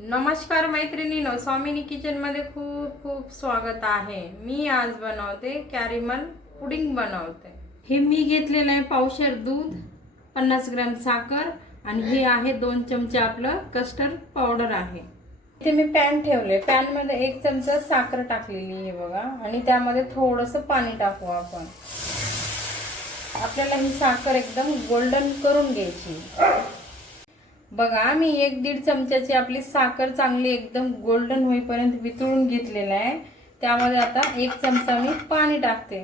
नमस्कार मैत्रिणींनो, स्वामिनी किचन मध्ये खूप खूप स्वागत आहे। मी आज बनवते कॅरमल पुडिंग बनवते। हे मी घेतलेलं आहे पावशेर दूध, 50 ग्रॅम साखर आणि हे आहे 2 चमचे आपलं कस्टर्ड पावडर आहे। इथे मी पॅन ठेवले, पॅन मध्ये 1 चमचा साखर टाकलेली आहे बघा आणि त्यामध्ये थोडंसं पाणी टाकू आपण। आपल्याला ही साखर एकदम गोल्डन करून घ्यायची। बघा मी 1-1.5 चमच्याची आपली साखर चांगली एकदम गोल्डन होईपर्यंत वितळून घेतलेला आहे। त्यामध्ये आता 1 चमचा मी पाणी टाकते।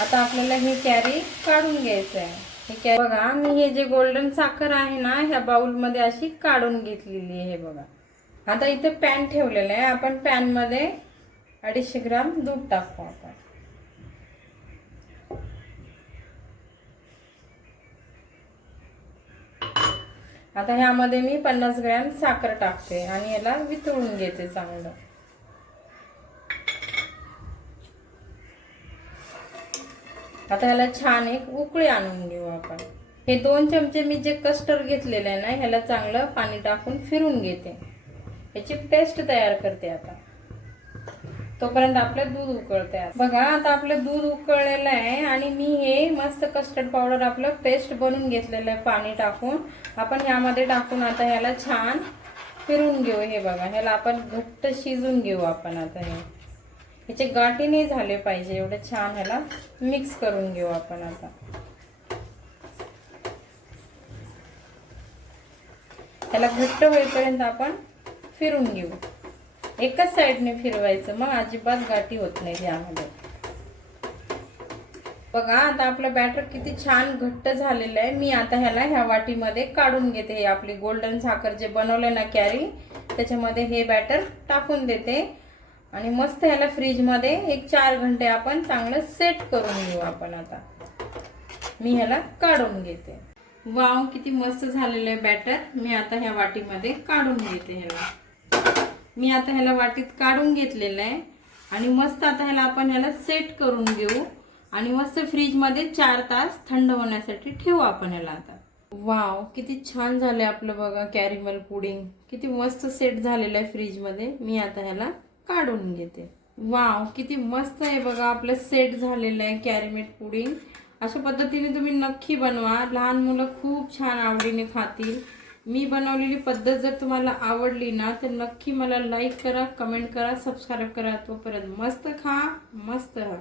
आता आपल्याला हे कॅरी काढून घ्यायचं आहे। हे कॅरी बघा मी हे जे गोल्डन साखर आहे ना ह्या बाउल मध्ये अशी काढून घेतलेली आहे बघा। आता इथे पॅन ठेवलेला आहे, आपण पॅन मध्ये 250 ग्रॅम दूध टाकू आपण। आता ह्यामध्ये मी 50 ग्रॅम साखर टाकते आणि याला वितळून घेते चांगलं। आता ह्याला छान एक उकळी आणून घेऊ आपण। हे 2 चमचे मी जे कस्टर्ड घेतलेले आहे ना ह्याला चांगलं पाणी टाकून फिरून घेते, याची पेस्ट तयार करते। आता तोपर्यंत आपलं दूध उकळते। बघा आता आपलं दूध उकळलेलं आहे आणि मी हे मस्त कस्टर्ड पावडर आपलं पेस्ट बनवून घेतलेलं आहे पाणी टाकून। आपण ह्यामध्ये टाकून आता ह्याला छान फिरून घेऊ। हे बघा ह्याला आपण घट्ट शिजून घेऊ आपण। आता ह्याचे गाठी नाही झाले पाहिजे एवढं छान ह्याला मिक्स करून घेऊ आपण। आता ह्याला घट्ट होईपर्यंत आपण फिरून घेऊ, एकाच साइडने फिरवायचं, मग अजिबात गाठी होत नाही यामध्ये। बघा आता आपलं बॅटर किती छान घट्ट झालेलं आहे। मी आता ह्याला ह्या वाटीमध्ये काढून घेते। हे आपली गोल्डन साखर जे बनवले ना कॅरी त्याच्यामध्ये हे बॅटर टाकून देते आणि मस्त ह्याला फ्रीज मध्ये 1-4 घंटे आपण चांगलं सेट करून घेऊ आपण। आता मी ह्याला काढून घेते। वाव किती मस्त झालेलं आहे बॅटर। मी आता ह्या वाटीमध्ये काढून घेते ह्याला। मी आता ह्याला वाटीत काढून घेतलेलं आहे आणि मस्त आता ह्याला सेट करून घेऊ आणि मस्त फ्रीज मध्ये 4 तास थंड होण्यासाठी ठेवू आपण ह्याला। आता वाव किती छान झाले आपलं बघा कॅरमल पुडिंग, किती मस्त सेट झालेलं आहे फ्रीज मध्ये। मी आता ह्याला काढून घेते। वाव किती मस्त आहे बघा आपलं सेट झालेलं आहे कॅरमल पुडिंग। अशा पद्धतीने तुम्ही नक्की बनवा, लहान मुलं खूप छान आवडीने खातील। मी बनवलेली पद्धत जर तुम्हाला आवडली ना तर नक्की मला लाईक करा, कमेंट करा, सबस्क्राइब करा। तोपर्यंत मस्त खा, मस्त राहा।